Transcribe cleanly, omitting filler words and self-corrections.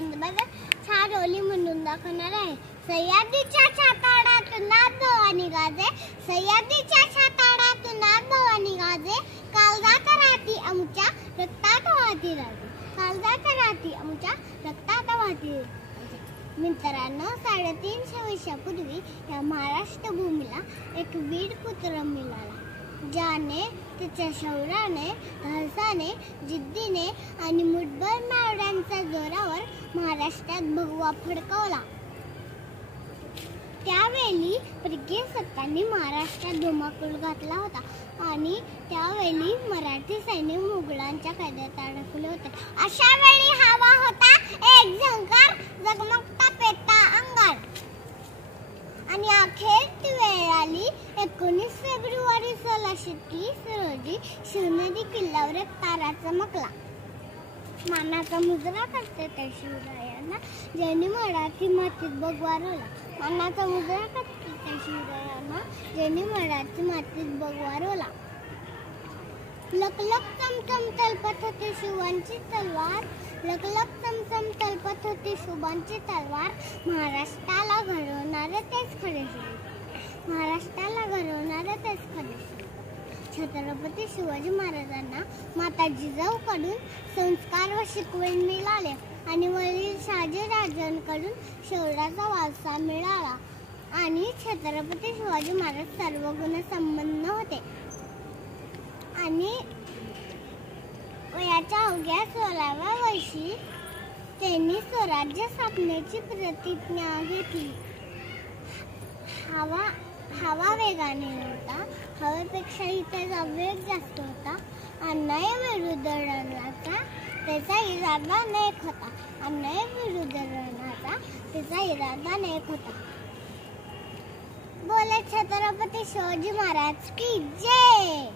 मित्रांबरोबर छान होली म्हणून दाखवणार आहे। सह्याद्रीच्या छाताडातून नाद भवानी गाजे, सह्याद्रीच्या छाताडातून नाद भवानी गाजे, काळजात राहती आमच्या रक्तात वाहती राजे, काळजात राहती आमच्या रक्तात वाहती राजे। मित्रांनो, 350 वर्षापूर्वी या महाराष्ट्र भूमीला एक वीर पुत्र मिळाला, ज्याने त्याच्या शौर्याने, धाडसाने, जिद्दीने आणि मुठभर मावळ्यांच्या जोरावर महाराष्ट्रात भगवा फडकवला। त्यावेळी परकीय सत्तांनी महाराष्ट्रात धुमाकूळ घातला होता आणि त्यावेळी मराठी सैन्य मुघलांच्या कैदेत अडकले होते। अशा वेळी हवा होता एक झंकार, जगमगता पेटता अंगार। आणि अखेर ती वेळ आली 19 फेब्रुवारी 1630 रोजी शिवनेरी किल्ल्यावर एक तारा चमकला। मानाचा मुजरा करते त्या शिवरायांना, ज्यांनी मराठी मातीत भगवा रोवला। मानाचा मुजरा करते त्या शिवरायांना, ज्यांनी मराठी मातीत भगवा रोवला। लखलख चमचम तलपत होती शिवांची तलवार, लखलख चमचम तलपत होती शिवांची तलवार। महाराष्ट्राला घडवणारे तेच खरे शूर, महाराष्ट्राला घडवणारे तेच खरे शूर। छत्रपती शिवाजी महाराजांना माता जिजाऊकडून संस्कार व शिकवण मिळाले आणि वडील शहाजीराजांकडून शौर्याचा वारसा मिळाला। आणि छत्रपती शिवाजी महाराज सर्वगुण संपन्न होते आणि वयाच्या अवघ्या 16व्या वर्षी त्यांनी स्वराज्य स्थापनेची प्रतिज्ञा घेतली। हवा वेगाने होता, हवेपेक्षा त्याचा वेग जास्त होता। अन्यायाविरुद्ध लढण्याचा त्याचा इरादा नेक होता, अन्यायाविरुद्ध लढण्याचा त्याचा इरादा नेक होता। बोले छत्रपती शिवाजी महाराज की जय।